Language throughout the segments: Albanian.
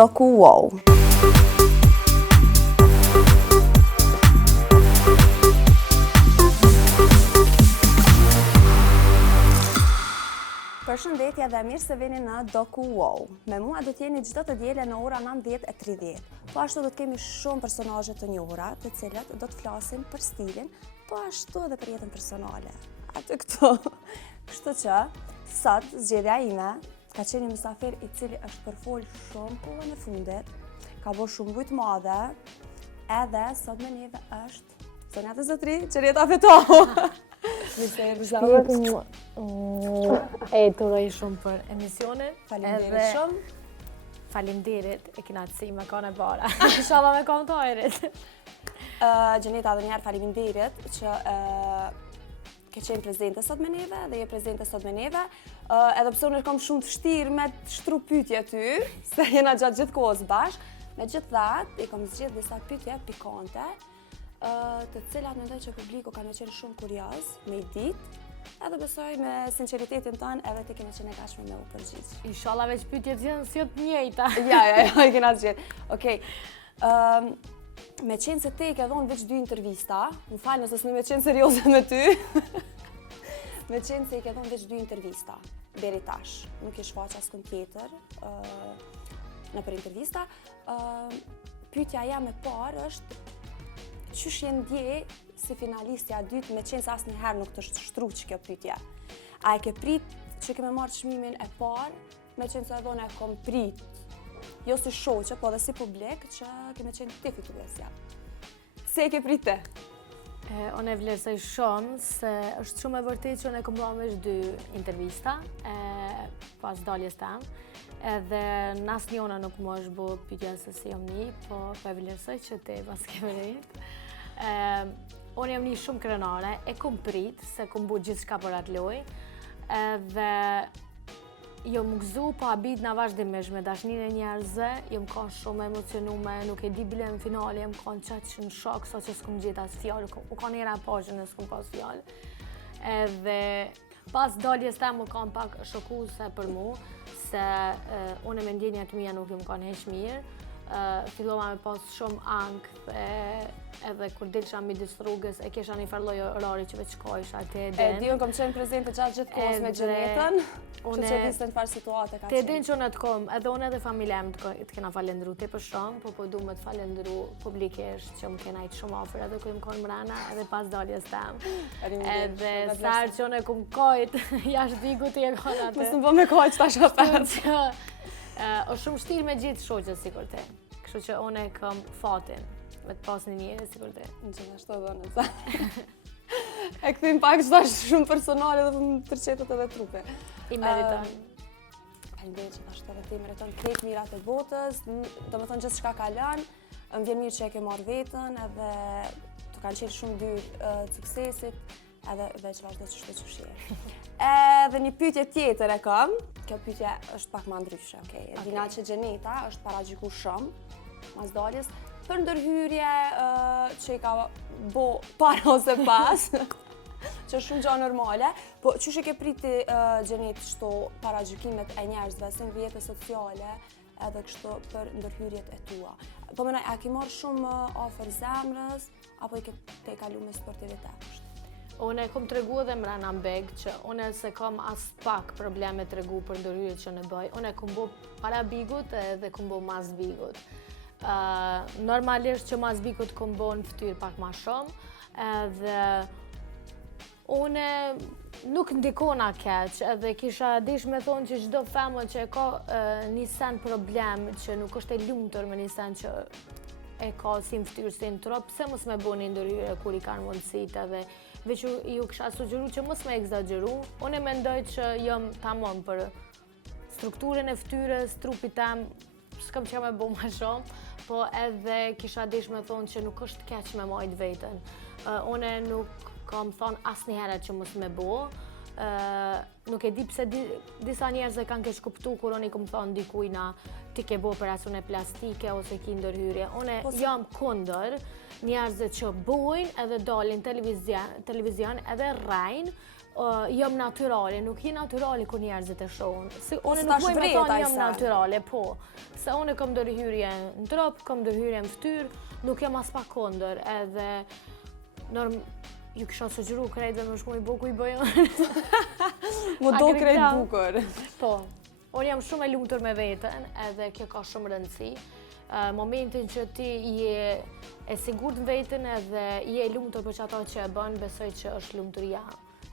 Doku Wow. Përshëndetje dhe mirë se vini në Doku Wow. Me mua do t'jeni çdo të diele në ora 19:30. Po ashtu do të kemi shumë personazhe të njohura, të cilët do të flasin për stilin, po ashtu edhe për jetën personale. Atë këto. Kështu që sot zgjedhja ime ka qenë një mysafir i cili është përfol shumë kohën e fundit, ka bërë shumë vujt madhe, edhe sot me neve është zonja të zotri, Qereta Fetohu. Të dhej shumë për emisionin. Faleminderit shumë. Faleminderit, e knaqësi me kanë e para. Inshallah me komentarët. Gjeneta dhe njerë faleminderit që ke qenë prezente sot me neve dhe je prezente sot me neve. Edhe pse unë kam shumë të vështirë me të shtru pyetje ty, se jena gjatë gjithë kohës bashkë. Megjithatë, i kam zgjedhur disa pyetje pikante, të cilat mendoj që publiku ka qenë shumë kurioz me i ditë, edhe besoj me sinqeritetin tënë edhe ti kene qenë e gatshme me u përgjigj. Inshallah veç pyetjet janë si të njëjta. Ja, i kena zgjedhur. Okej. Me qenë se te i ke dhonë veç 2 intervista, më falë nëse s'me qenë serioze me ty, me qenë se i ke dhonë veç 2 intervista, deri tash, nuk i shfaq askund tjetër në për intervista, pyetja jam e parë është qysh je ndje si finalistja dytë me qenë se asnjëherë nuk të shtruq kjo pyetje. A e ke prit që keme marrë çmimin e parë, me qenë se edhe unë e kom prit, jo si shoqe, po dhe si publik, që keme qenë ti fituesja. Se e ke prit te? Unë e vlerësoj shumë, se është shumë e vërtet që unë e kom bërë veç 2 intervista, pas daljes tam, edhe në asnjëna nuk më është bërë pyetja se si jam një, po e vlerësoj që te pas ke vërejt. Unë jam një shumë krenare, e kom prit, se kom bërë gjithçka për atë lojë, edhe jo më gëzu, po habit në vazhdimisht me dashninë e njerëzve, jo më kanë shumë emocionume, nuk e di bile në finale, më kanë qaqë në shok, sa që s'kom gjithë asë fjallë, u kanë era pashën e s'kom pas fjallë. Edhe pas daljes ta më kanë pak shokuse për mu, se unë me ndjenja të mija nuk ju më kanë heq mirë, fillova me pas shumë ankth, edhe kur dilësha midis rrugës, e kesha një farloj orari që veç shkojsha te E di, unë kom qenë prezente gjatë gjithë kohës me Gjenetën, që që disë në farë situate ka qenë. Te din që unë të kom, edhe unë edhe familja më të kena falendru te për shumë, po du me të falendru publikisht që më kena itë shumë ofër, edhe ku më konë mrena, edhe pas daljes tam. Edhe sarë që unë e kum kojt, jashtë digu ti e konë atë. Mësë në bë me kojt që ta shafet. O shumë shtirë me gjithë shoqës sikur te. Kështu që unë e kam fatin me të pas një njëri sikur te. Në që nështu edhe në të. E këthim pak që ta është shumë personale dhe më tërqetet edhe trupe. I meriton. Faleminderit që ta është edhe ti meriton krejt mirat e botës, do me thonë gjithë shka ka lanë, më vjen mirë që e ke marrë vetën edhe të kanë qenë shumë dyrë suksesit, edhe veç vazhdo që shtu që shirë. Edhe një pyetje tjetër e kam, kjo pyetje është pak ma ndryshe, okej. Dina që Gjeneta është paragjiku shumë, mas daljes, për ndërhyrje që i ka bo para ose pas, që është shumë gja normale, po qysh e ke priti Gjenet shto paragjikimet e njerëzve, si në rrjetet sociale, edhe kështu për ndërhyrjet e tua. Po mënaj, a ki marrë shumë ofër zemrës, apo i ke te kalu me sportivitet? Unë e kom të regu edhe mrena në beg që unë se kom as pak probleme të regu për ndërhyrjet që në bëj. Unë e kom bo para bigut edhe kom bo mas bigut. Normalisht që mas bigut kom bo në fytyrë pak ma shumë. Edhe unë nuk ndikona keq, edhe kisha dish me thonë që çdo femër që e ka një sen problem, që nuk është e lumtur me një sen që e ka si në fytyrë si në trup, pse mos me bo një ndërhyrje kur i kanë mundësit edhe veç ju kisha sugjeru që mos me egzageru. Unë e mendoj që jam tamam për strukturën e fytyrës, trupit tem, s'kam që me bo ma shumë, po edhe kisha dish me thonë që nuk është keq me majt vetën. Unë nuk kam thonë asnjëherë që mos me bo. Nuk e di pse disa njerëz e kanë keq kuptu kur unë i kom thonë dikujna ti ke bo operacione plastike ose ki ndërhyrje. Unë jam kundër, njerëzit që bojnë edhe dalin televizion edhe rajnë, jam natyrale, nuk je natyrale ku njerëzit e shohin. Unë nuk moj me thonë jam natyrale, po. Se unë kam ndërhyrje në trup, kam ndërhyrje në fytyrë, nuk jam as pak kondër, edhe ju kisha sugjeru krejtve më shku i buku i bëjën. Më do krejt bukur. Po, unë jam shumë e lumtur me veten, edhe kjo ka shumë rëndësi. Momentin që ti je e sigurt në veten edhe je e lumtur për çato që e bën, besoj që është lumturia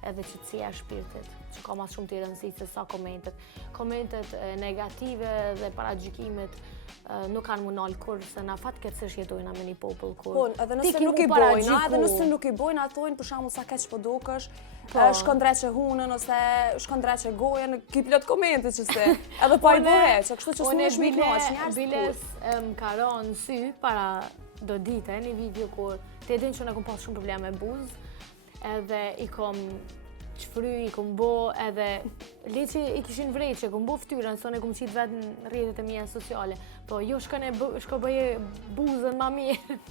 edhe qëtësia e shpirtit, që ka mas shumë të rëndësi se sa komentet. Komentet negative dhe paragjykimet nuk kanë më nalë kur, se na fatkeqësisht jetojna me një popull kur. Po, edhe nëse nuk i bojna, edhe nëse nuk i bojna, thojnë për shembull sa keq po dukesh, shkondreqe hunën ose shkondreqe gojën, ki plot komente që se, edhe pa i bëhe, që kështu që s'mu është mi knoq, njerëz biles më ka rënë sy para do dite, një video kur te din që në kom pas shumë probleme me buzë, edhe i kom qfry, i kom bo, edhe leqi i kishin vrejt që kom bo ftyrën, son e kom qitë vetë në rrjetet e mija sociale, po jo shko bëje buzën ma mirë.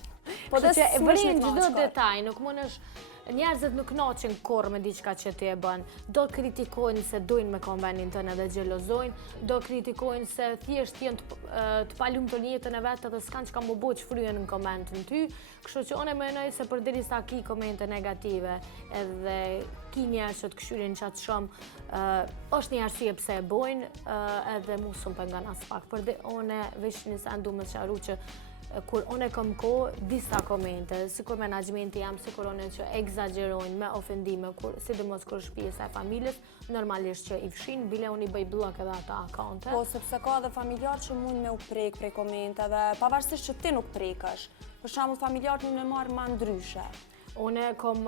Po dhe që vrejnë gjithdo detaj, nuk mund është, njerëzit nuk knaqen korë me diçka që ti e bën, do kritikojnë se dojnë me kombenin tënë edhe gjelozojnë, do kritikojnë se thjesht jenë të palum të njëtën e vetë edhe s'kanë që ka më bo që fryën në komentën ty, kështu që unë e menoj se përderisa ki komente negative edhe ki njerë që të këshyrin qatë shumë, është një arsye pse e bojnë edhe mu shumë për nga nas pak, për unë veç një sendu më qaru që kur unë e kom disa komente, sikur menaxhmenti jam, sikur unë që egzagjerojnë me ofendime, sidomos kur shtëpisë e familjes, normalisht që i fshin, bile unë i bëj blok edhe ata akante. Po, sepse ka edhe familjarë që mund me u prek prej komenteve, pavarësisht që ti nuk prekësh. Për shembull, familjarët mund me marrë ma ndryshe. Unë kom,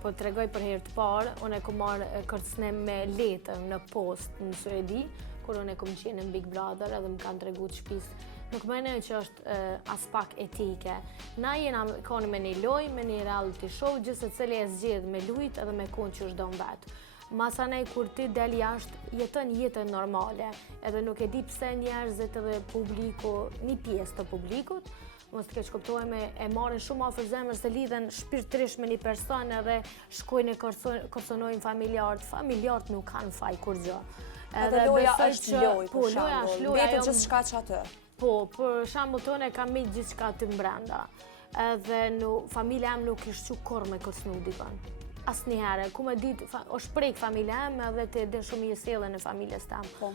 po të regoj për herë të parë, unë kom marrë kërcënim me letër në post në Suedi, kur unë kom qenë në Big Brother edhe më kanë tregu të shtëpisë. Nuk menoj që është as pak etike. Na jena kone me një loj, me një reality show, gjithë se cili e zgjedh me lujt edhe me konë që është do në vetë. Masanej kur ti del jashtë, jetën jetën normale, edhe nuk e di pse njerëzit edhe publiku, një pjesë të publikut, mos të keq kuptojme, e marrin shumë afër zemrës se lidhen shpirtërisht me një person edhe shkojnë e kërcënojnë familjarët. Familjarët nuk kanë faj kur gjë. Edhe loja është loj, për shembull, betë gjithçka që atë. Po, për shembull tonë e kam me gjithçka të mbrenda. Edhe familja em nuk ishte kur me kërcënu dikon. Asnjëherë, ku më ditë, është prek familja em edhe të dhe shumë i sjellën e familjes tam. Po.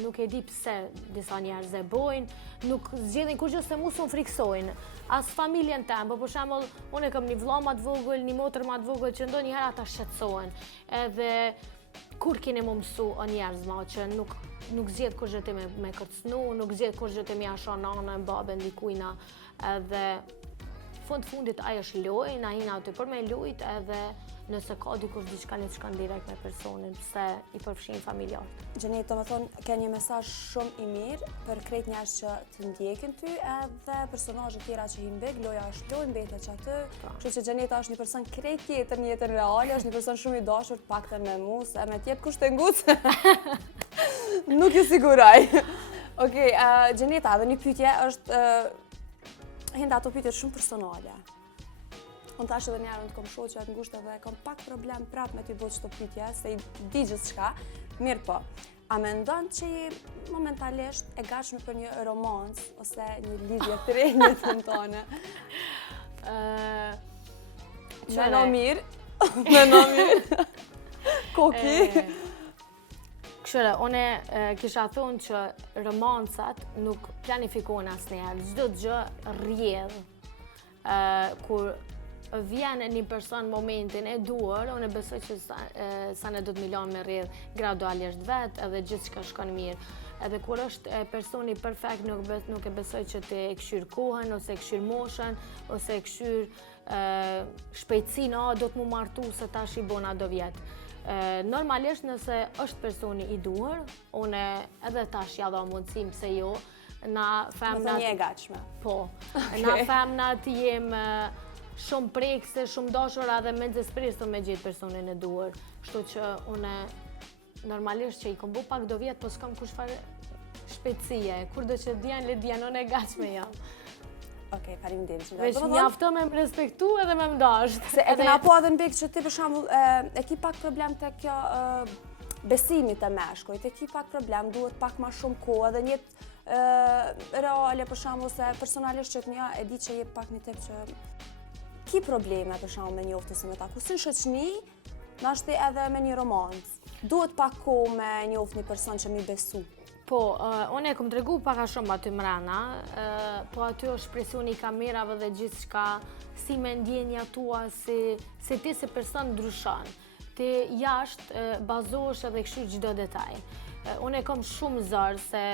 Nuk e di pse disa njerëz e bojnë, nuk zgjedhin kurrë se mos u friksojnë. As familjen tem, po për shembull, unë kam një vëlla më të vogël, një motër më të vogël që ndonjëherë ata shqetësohen. Edhe kur keni më mësu o njerëz ma që nuk zgjedh kur gjëti me kërcënu, nuk zgjedh kur gjëti me asha nanën, babën, dikujna, edhe fundit ajo është loj, na hina aty për me lujt edhe nëse ka dikush diçka le të shkon direkt me personin, pse i përfshin familjarët. Gjenet, domethënë ke një mesazh shumë i mirë për krejt njerëz që të ndjekin ty edhe personazhe tjera që hin big, loja është lojë, mbetet që aty. Kështu që Gjeneta është një person krejt tjetër në jetën reale, është një person shumë i dashur, të paktën me mua, se me tjetër kush të ngucë. Nuk ju siguraj. Okej, Gjeneta, edhe një pyetje është henda ato pyetje shumë personale. Unë thash edhe njerën të kom shoqe të ngushtë dhe kom pak problem prap me t'i bëjt qëto pyetje, se i di gjithçka. Mirë po, a mendon që i momentalisht e gatshme për një romancë ose një lidhje të re në jetën tonë? Meno mirë, meno mirë. Koki. Këshire, une kisha thonë që romancat nuk planifikohen asnjëherë, çdo gjë rrjedh. Kur vjen një person momentin e duar, unë besoj që sa ne do të milon me rrjedh gradualisht vetë edhe gjithçka shkon mirë. Edhe kur është personi perfekt, nuk e besoj që të e këshyr kohën, ose e këshyr moshën, ose e këshyr shpejtësinë, do të mu martu se tash i bona do vjetë. Normalisht nëse është personi i duar, unë edhe tash ja dha mundësim se jo, na femnat... Më një e gatshme. Po, na femnat jem shumë prekse, shumë dashura dhe me nxespresë me gjithë personin e duar. Kështu që unë normalisht që i kom bu pak do vjetë, po s'kam kush fare shpejtësie. Kur do që djenë, le djenë, unë e gatshme jam. Okej, faleminderit. Veç mjafto me më respektu edhe me më dasht. Se e kena po edhe në pikë që ti për shembull e ki pak problem te kjo besimit të meshkujt, e ki pak problem, duhet pak ma shumë kohë edhe njët reale për shembull se personalisht që t'nja e di që je pak një tip që ki probleme për shembull me njoftë ose me taku. Si në shoqni, nashti edhe me një romancë. Duhet pak kohë me njoftë një person që mi besu. Po, unë e kom tregu paka shumë aty mrena, po aty është presioni i kamerave dhe gjithë shka, si me ndjenja tua, se ti si person ndryshon. Ti jashtë bazohesh edhe kështu çdo detaj. Unë e kom shumë zërë se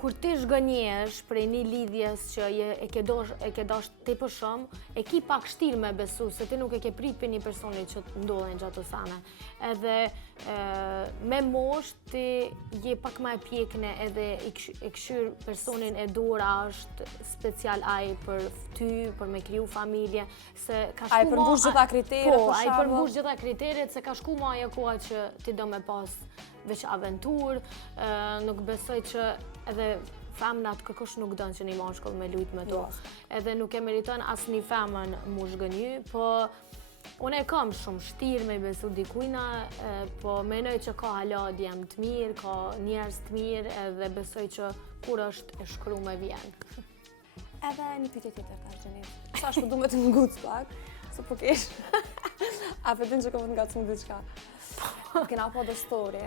kur ti zhgënjesh prej një lidhjes që e ke dash tepër shumë, e ki pak shtirë me besu, se ti nuk e ke prit për një personi që të ndodhen gjatë sane. Edhe me mosh ti je pak ma e pjekne edhe e këshyr personin e dora është special aj për ty, për me kriju familje, se ka shku Ai përmbush gjitha kriteret, po, ai përmbush gjitha kriteret, se ka shku ma ajo koha që ti do me pas veç aventur, nuk besoj që edhe femnat kërkosh nuk dënë që një mashkull me lujt me to. Edhe nuk e meriton as një femën mu zhgënjy, po unë e kam shumë shtirë me besu dikujna, po menoj që ka hala djemë të mirë, ka njerëz të mirë, edhe besoj që kur është e shkru me vjen. Edhe një pyetje tjetër tash Gjenit. Sa shpo du me të nguc pak, se po kesh. A përdin që kom të ngacmu diçka. Kena po do story,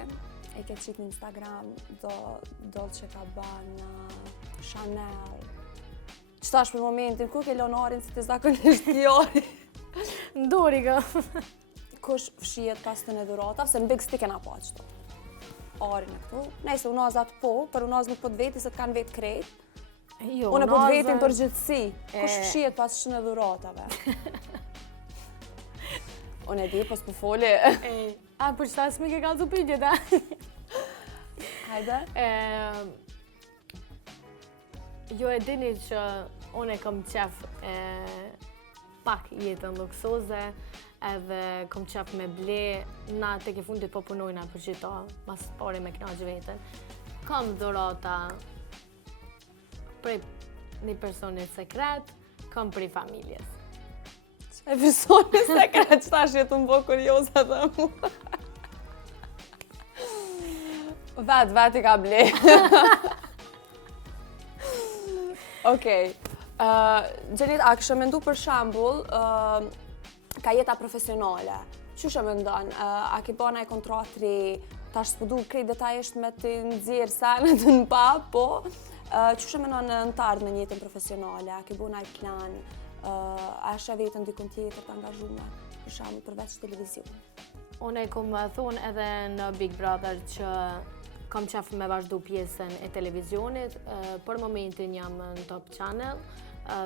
e ke qit në Instagram, Dolce Gabbana, Chanel. Qëtash për momentin, ku ke lonarin si të zakonisht tjori? Ndori ka. Kush fshijet pas të në dhurata, se në big stick kena po qëto. Arin e këtu. Nejse, unazat po, për unaz nuk po të veti se të kanë vetë krejt. Jo, Unë po të vetin për gjithësi. Kush fshijet pas që në dhuratave? Unë e di, po s'po foli. A, për qëta s'mi ke kalzu pytjet, a? Hajde. Jo e dini që unë e kom qef pak jetën luksoze, edhe kom qef me ble, na të ke fundit po punojna për qito, mas pare me knaqë vetën. Kom dhurata prej një personit sekret, kom prej familjes. E personi sekret që tash jetë më bo kurioza dhe mu. Vet i ka ble. Okej. Gjenit, a kështë mendu për shambull ka jeta profesionale. Qyshe me ndonë? A ki bona e kontratri, tash s'pudu krejt detajisht me të nëzirë senet në pa, po qyshe me ndonë në të ardhë me jetën profesionale? A ki bona i plan? A shë vetën dikon tjetër të angazhume, për shembull përveç televizion? Unë e kom thonë edhe në Big Brother që kam qef me vazhdu pjesën e televizionit. Për momentin jam në Top Channel,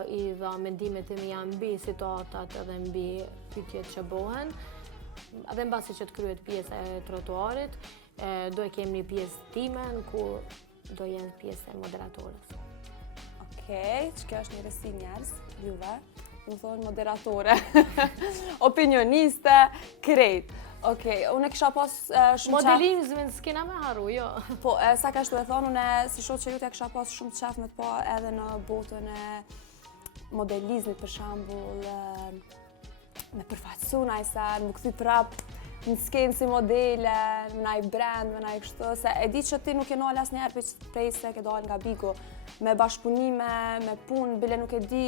i dha mendimet tim janë mbi situatat edhe mbi pyetjet që bohen. Edhe mbasi që të kryet pjesë e trotuarit, do e kem një pjesë timen ku do jenë pjesë e moderatorës. Okej, që kjo është një rësi njerës, juve, më thonë moderatore, opinioniste, krejt. Okej, unë e kisha pas shumë qef... Modelimizmin s'kena me haru, jo. Po, sa ka shtu e thonë, unë si shoqë që jutja kisha pas shumë qef me të pa edhe në botën e modelizmit për shambull, me përfaqësu najse, më këthy prap në skenë si modele, me naj brand, me naj kështu, se e di që ti nuk e nalë asë njerë prej se ke dalë nga Bigo, me bashkëpunime, me punë, bile nuk e di,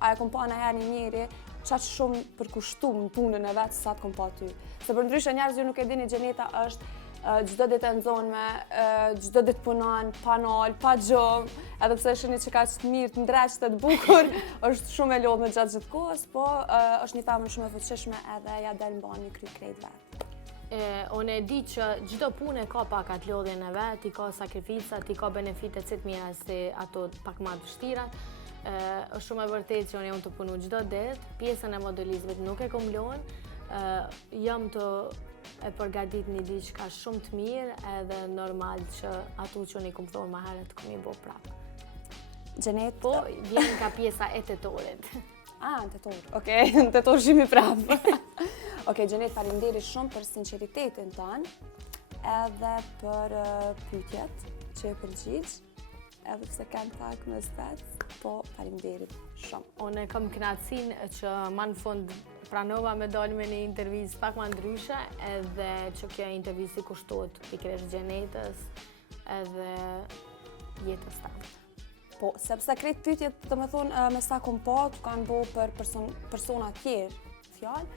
a e kom pa nëherë një njeri, qaq shumë përkushtum në punën e vetë sa të kom pa ty. Se për ndryshë njerëz ju nuk e dini Gjeneta është gjdo ditë e nëzonme, gjdo ditë punon, pa nalë, pa gjomë, edhe pse është një që ka qëtë mirë, të ndreqët e të bukur, është shumë e lodhme gjatë gjithë kohës, po është një femën shumë e fuqishme edhe ja del mban një kry krejt vetë. Unë e di që gjdo punë ka pak atë lodhjen e vetë, i ka sakrificat, i ka benefitet si të mira si ato pak ma të vështirat. Është shumë e vërtet që unë jam të punu gjdo ditë, pjesën e modelizmit nuk e kom lënë, jam të e përgatit një diçka shumë të mirë edhe normal që ato që unë i kom thonë ma herët kom i bo prapë. Gjenet? Po, vjen ka pjesa e tetorit. Në tetor, okej, në tetor shimi prapë. Okej, Gjenet, faleminderit shumë për sinceritetin tënë edhe për pyetjet që e përgjigj. edhe pse kem pak me zvet, po faleminderit shumë. Unë kam kënaqësinë që më në fund pranova me dalë me një intervistë pak më ndryshe, edhe që kjo intervistë i kushtohet pikërisht Xhenetës edhe jetës tande. Po, sepse krejt pyetjet, domethënë me sa kom pa, kanë bo për persona tjerë fjalë,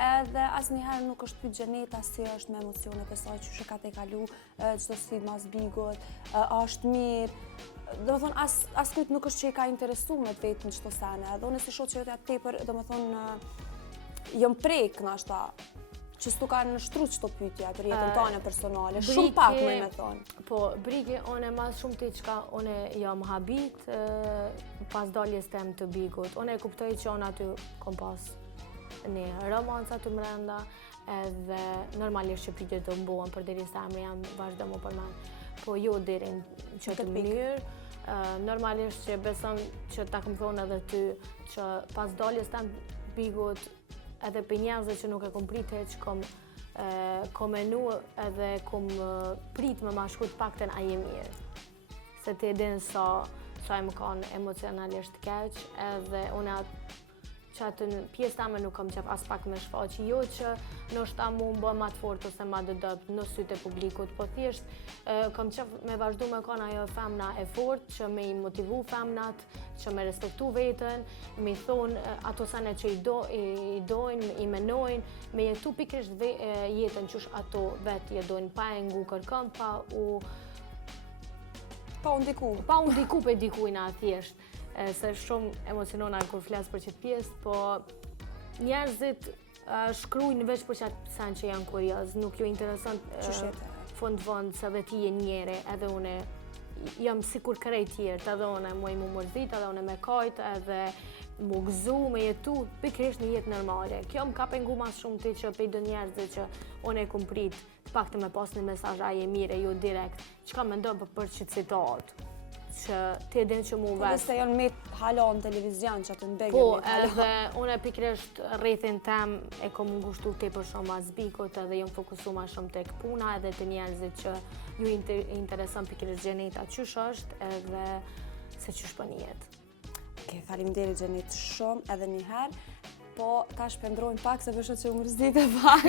edhe asnjëherë nuk është pyet Xheneta si është me emocionet e saj, çu ka te kalu, çdo sfidë mas bigot, a është mirë. Domethënë askujt nuk është që i ka interesuar me vetën çdo sene, edhe unë si shoh që atë tepër, domethënë jam prek nashta që s'tu kanë nështru çdo pyetje për jetën tane personale, shumë pak më me thonë. Po, brigi, unë mas shumë ti qka unë jam habit pas daljes tem të bigut. Unë e kuptoj që unë aty kom pas një romanca të mrenda, edhe normalisht që pyetjet do mbohen për deri sa emri jam vazhdo më përmend. Po jo deri në çdo mënyrë. Normalisht që besoj që ta kam thonë edhe ty që pas daljes tem bigut edhe për njerëzve që nuk e kom prit heq, kom menu edhe kom prit me ma shkut pakten a je mirë. Se ti din sa e më kanë emocionalisht keq, edhe unë që atë në pjesë tame nuk kam qef as pak me shfaqi, jo që nështë mu më bë ma të fort ose ma dëdët në sytë e publikut, po thjesht kam qef me vazhdu me kanë ajo femna e fort, që me i motivu femnat, që me respektu vetën, me i thonë ato sene që i dojnë, i menojnë, me jetu pikrisht jetën qësh ato vetë jedojnë, pa e ngu kërkëm, pa u ndiku pe dikujna thjesht. Se shumë emocionona kur flas për qëtë pjesë, po njerëzit shkrujnë veç për qatë sen që janë kurioz, nuk ju interesant fund se dhe ti je njeri, edhe une jam sikur kërejt tjerët, edhe une muaj mu mërzit, edhe une me kajt, edhe mu gëzu, me jetu, pikrisht një jetë normale. Kjo më ka pengu mas shumë ti që pejdo njerëzit që une e kum prit, të pak të me pas një mesazh aje mire, jo direkt, që ka me ndonë për qëtë citatë, që ti edhin që mu vesh. Po se janë met hala në televizion që atë në begë. Po, edhe unë e pikrisht rrethin tem e kom ngushtu te për shumë mas bikot, edhe jom fokusu ma shumë tek puna, edhe të njerëzit që ju intereson pikrisht Xheneta qysh është, edhe se qysh për një jetë. Okej, faleminderit Xhenet shumë edhe një herë, po ta shpendrojmë pak se vëshë që u mërzite pak.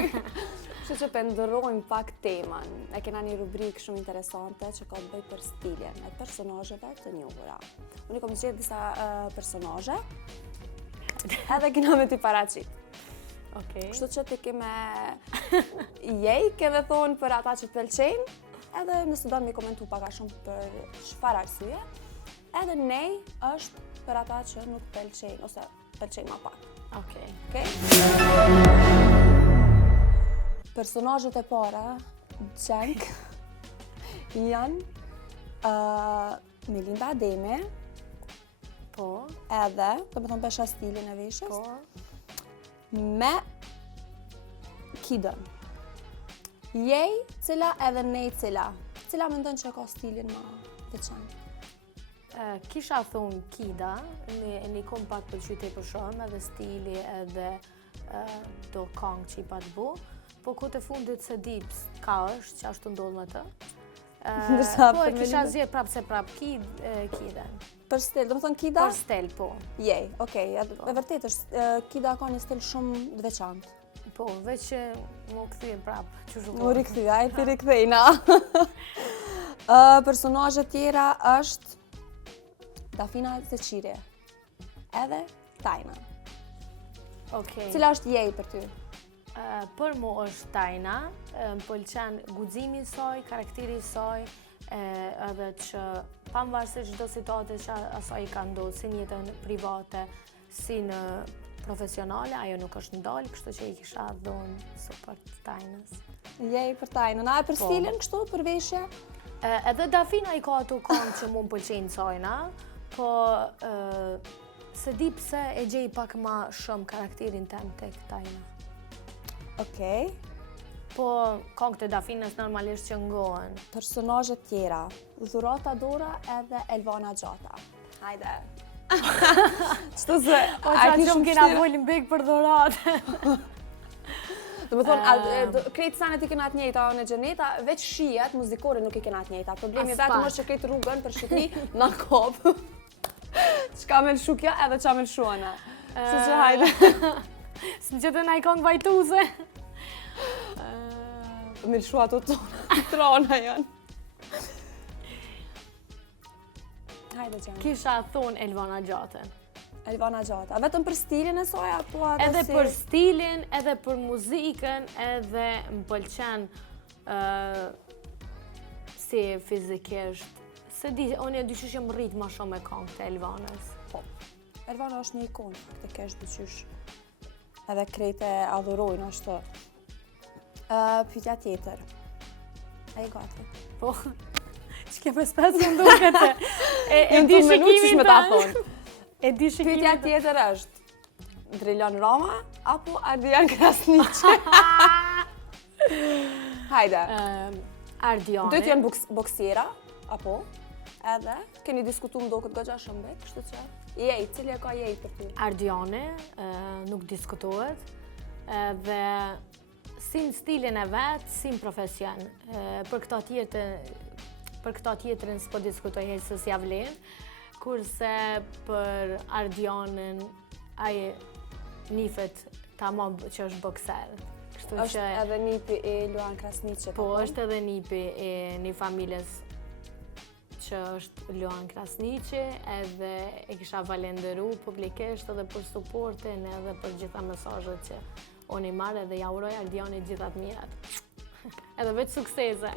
Kështu që pendrojmë pak temën. E kena një rubrikë shumë interesante që ka të bëjë për stilin e personazheve të njohura. Unë kom zgjedhur disa personazhe, edhe kena me t'i paraqit. Okej. Kështu që ti ke me jejk edhe thonë për ata që të pëlqejnë, edhe nëse do mi komentu pak a shumë për çfarë arsye, edhe nej është për ata që nuk pëlqejnë ose pëlqejnë ma pak. Okej. Personazhet e para, Gjenk, janë Melinda Ademi, po, edhe, do me thonë pesha stilin e veshjes, po, me Kidën. Jej cila edhe nej cila. Cila me ndonë që ka stilin ma veçantë. Kisha thonë Kida, një kom pak për qyte për shumë, edhe stili edhe do kong që i pat bu, po kote fundit se dips ka është që ashtu ndodhë me të. Po e kisha zje prap se prap Kiden. Për stil, do më thonë Kida? Për stil, po. Jej, okej, e vërtet është, Kida ka një stil shumë të veçantë. Po, veç që më këthyën prap, që shumë. Më rikëthyja, e ti rikëthejna. Personazhe tjera është Dafina Zeqiri, edhe Tajna. Okej. Cila është jej për ty? Për mu është Tajna, më pëlqen guximi i saj, karakteri i saj, edhe që pavarësisht çdo situatë që asaj ka ndodhur, si në jetën private, si në profesionale, ajo nuk është ndalë, kështu që i kisha dhënë suport Tajnës. Jej për Tajnën, a e për stilin kështu, për veshje? Edhe Dafina i ka ato këngë që mu më pëlqejnë sajna, po se di pse e gjej pak ma shumë karakterin tem tek Tajna. Okej. Po këngët e Dafinës normalisht që ngohen. Personazhe tjera, Dhurata Dora edhe Elvana Gjata. Hajde. Qëto se... O qa shumë kena volin big për Dhuratë. Do më thonë, krejtë sanet i kena të njëjta në Gjeneta, veç shijet muzikore nuk i kena të njëjta. Problemi vetëm është që krejtë rrugën për Shqipëri në kopë. Çka me lëshu kjo edhe qa me lëshu ana. Kështu që hajde. Së që të na i kongë vajtuse. Me lëshu ato trona janë. Hajde që janë. Kisha thonë Elvana Gjatën. Elvana Gjata. Vetëm për stilin e saj apo atë Edhe për stilin, edhe për muzikën, edhe më pëlqen si fizikisht. Se di, unë e dyqysh jam rrit ma shumë me këngë të Elvanës. Po. Elvana është një ikonë, faktikisht dyqysh. Edhe krejt e adhurojnë ashtu. Pyetja tjetër. Ai gati. Po, që ke për spes më duket e. E di shikimin tanë. E di shikimin Pyetja tjetër është Drilon Roma apo Ardian Krasniqi? Hajde. Ardiane. Dytë janë boksiera apo? Edhe keni diskutuar më duket goxha shumë bet, kështu që jej, cili e ka jej për ty? Ardiane, nuk diskutohet. Dhe si në stilin e vetë, si në profesion. Për këta tjetërën s'po diskutoj herë se s'ja vlen. Kurse për Ardianën, aje nifet tamam që është bokser. Është edhe nipi e Luan Krasniqit. Po, është edhe nipi e një familjes që është Luan Krasniqi, edhe e kisha valenderu publikisht edhe për supportin edhe për gjitha mesazhet që unë i marrë edhe ja uroj Ardianit gjithat mirat. Edhe veç suksese.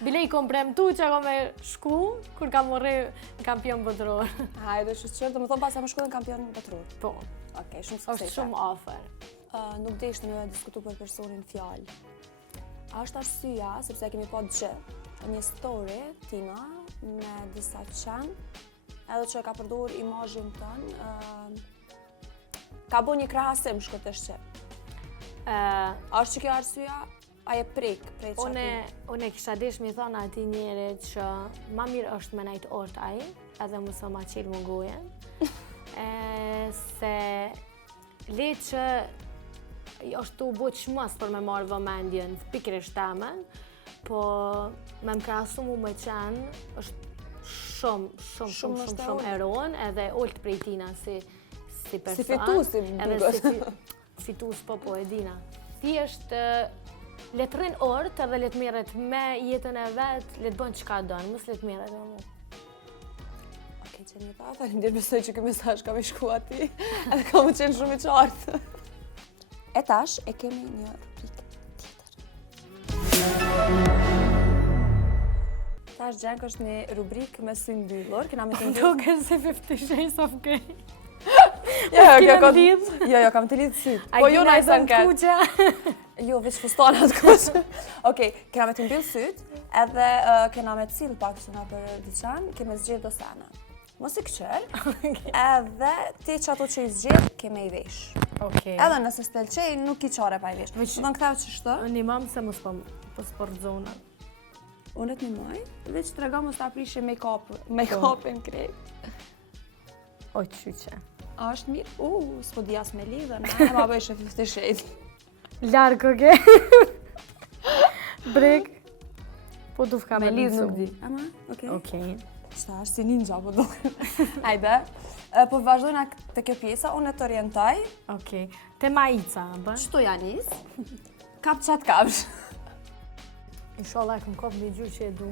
Bile i kom premtu që ako me shku, kur kam morri në kampion botëror. Hajde, shqyr, do më thonë pas e më shku në kampion botëror. Po. Okej, shumë suksese. Është shumë afer. Nuk desh në me diskutu për personin fjallë. A është arsyeja, sepse kemi pa një story, Tina, me disa qenë, edhe që ka përdor imazhin tënë, ka bo një krahasim shkëtësht që. A është që kjo arsyeja? Aje prek qatë? Unë e kisha desh mi thonë ati njerit që ma mirë është me najtë ort aje, edhe mëso ma qilë më gojen. Se le që është të bo qmës për me marrë vëmendjen pikrisht temen, po me më krahasu mu me qenë është shumë eron, edhe oltë prej tina si person. Si fitus, si bugët. Edhe si fitus, po e dina. Thjesht letë rrinë orët edhe letë merret me jetën e vetë, letë bënë qka donë, mësë letë merret me mu. Okej, që një ta, falimderit, besoj që këj mesazh ka me shku ati, edhe ka më qenë shumë i qartë. E tash, e kemi një rubrikë tjetër. Tash Gjenk është një rubrikë me sy mbyllur, kena me të ndyrë. Duke se 50 Shades of Grey. Jo, kam të lidhë sytë. Po jo na i sa në ketë. Jo, veç fustanat kuqë. Okej, kena me të mbyllë sytë, edhe kena me cilë pak që nga për diqan, keme zgjedh do sana. Mos i këqër, edhe ti që ato që i zgjedh, keme i vesh. Edhe nëse s'tel qej, nuk i qare pa i vesh. Në në këthav që shtë? Një mamë se mos po sport zona. Unë të një maj, veç të rega mos të aprishe make-upin krejt. O, qyqe. A është mirë? S'po dijas me lidhën, e ma bëjshë 50 Shades. Larkë, oke? Brek. Po du fka me lidhë nuk di. Ama, okej. Okej. Qëta është si ninja, po do. Hajde. Po vazhdojna të kjo pjesa, unë e të orientaj. Okej. Te majica, bë? Qëto janis? Kap qatë kapsh. Inshallah e këm kop një gjurë që e du.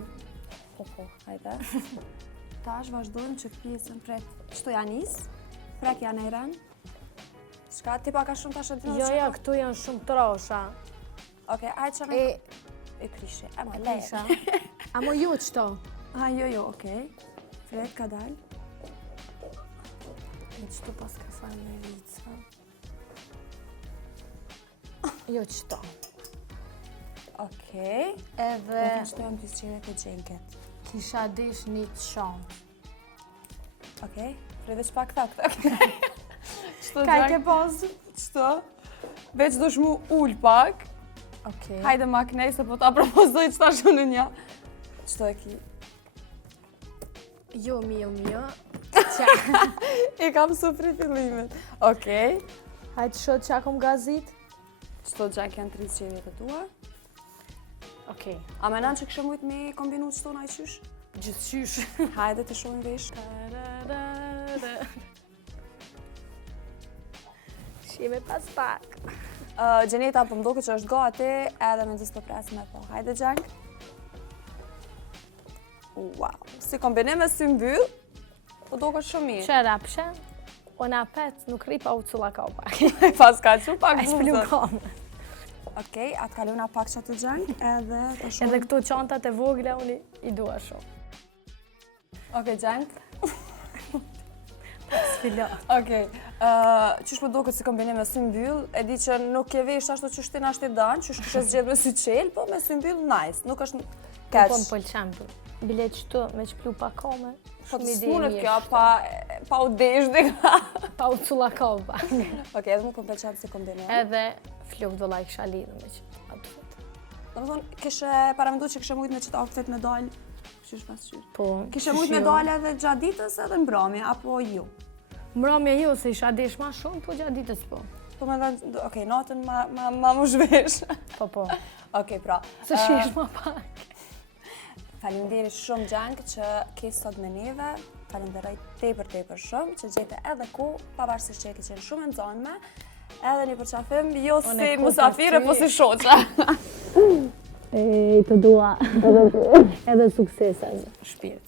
Po, hajde. Tash vazhdojmë që pjesën prek. Qëto janis? Prek janë e rënë. Shka, ti pa ka shumë tash e dinë? Jo, këtu janë shumë trosha. Okej, ajtë që me... E krishe, e ma Krisha. Amo ju qëto? Jo, okej. Fred, ka dalë. E qëto pas ka falë me vica. Jo qëto. Okej. Edhe... Në qëto janë pysqire të Gjenket. Kisha dish një qanë. Okej. Fred, veç pak thak. Ka i ke posë? Qëto? Veç do shmu ull pak. Okej. Hajde ma knej, se po ta propozoj qëta shunë një. Qëto e ki? Jo, mio. I kam sufri fillimet. Okej. Hajtë shot që akom gazit? Qëto gjak janë 3 zgjedhjet e tua. Okej. A menon që kështë mujt me kombinu që tona i qysh? Gjithçysh. Hajde të shohim vesh. Shime pas pak. Gjeneta po mdoket që është gati edhe me nëzës të presim e po. Hajde Gjank. Wow, si kombinim e sy mbyll, po doket shumë mirë. Që rapshe, ona pet nuk ripa u cula ka u pak. Pas ka që pak A s'plu kam. Okej, atë kaluna pak që të Gjank edhe të shumë. Edhe këto qantat e vogla unë i dua shumë. Okej, Gjank. Sfilot. Okej, qysh po doket si kombinim e sy mbyll, e di që nuk ke vesh ashtu që shtin ashtu i dan, qysh kështë zgjedh me sy qel, po me sy mbyll nice, nuk është keq. Po më pëlqen për. Bile qëtu me qplu pa kome, Po të shumë ide smunet mirë. kjo, pa u desh dika. Pa u cula ka u pak. Okej, edhe mu po pëlqen si kombinim. Edhe flok do la i kisha lidhë me që outfit. Domethënë, kishe paramendu që kishe mujt me qëtë outfit me dal, qysh pas qysh. Po. Kishe mujt me dal edhe gjatë ditës edhe mbrëmje, apo ju? Mbrëmje jo, se isha desh ma shumë, po gjatë ditës po. Po me dhe, okej, natën ma më zhvesh. Po. Okej, pra. Se shesh ma pak. Faleminderit shumë Gjank që ke sot me neve. Falenderoj tepër shumë që gjete edhe ku, pavarësisht që e ke qenë shumë e nxonme. Edhe një përqafim, jo si musafire, po si shoqa. Ej, të dua. Edhe suksese. Shpirt.